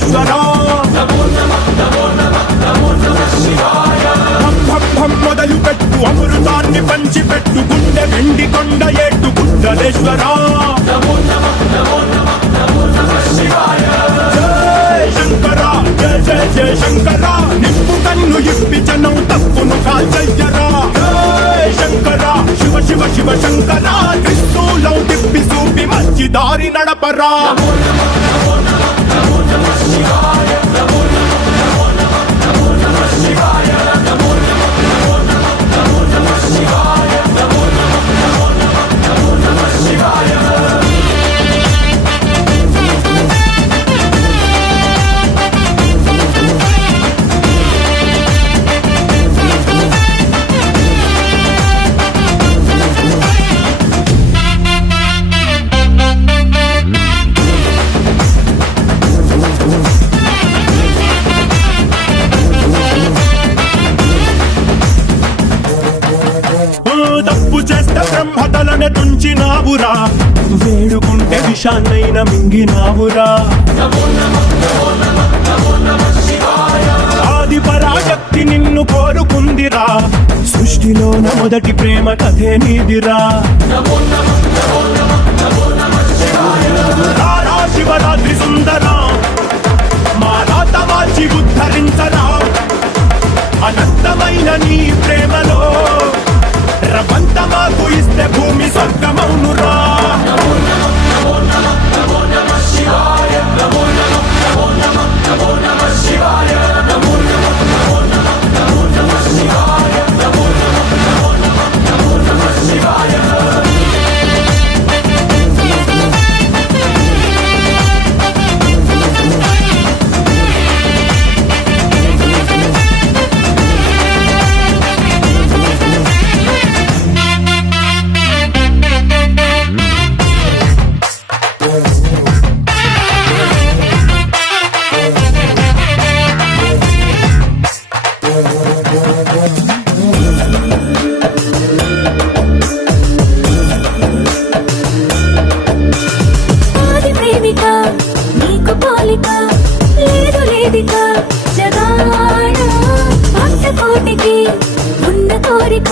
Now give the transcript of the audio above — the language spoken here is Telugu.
మల్లేశ్వర మొదలు పెట్టు అమృతాన్ని పంచిపెట్టు గుండె వెండి కొండ ఏట్టు గుండలేశ్వర శంకర జయ జయ జయ శంకర నిప్పు కన్ను ఇప్పి జనం తప్పును కాల్చయ్యరా శంకర శివ శివ శివ శంకర త్రిశూలం తిప్పి చూపి మంచి దారి నడపరా తప్పు చేస్తే బ్రహ్మతలనే తుంచినావురా వేడుకుంటే విషాన్నైనా మింగినావురా ఆది పరాశక్తి నిన్ను కోరుకుందిరా సృష్టిలోన మొదటి ప్రేమ కథే నీదిరా శివరాత్రి సుందర మా రాత మార్చి ఉద్ధరించరా అనంతమైన నీ ప్రేమలో రవంత మాకు ఇస్తే భూమి స్వర్గమౌనురా నీకు పోలిక లేదు లేదిక జగాన భక్త కోటికి ఉన్న కోరిక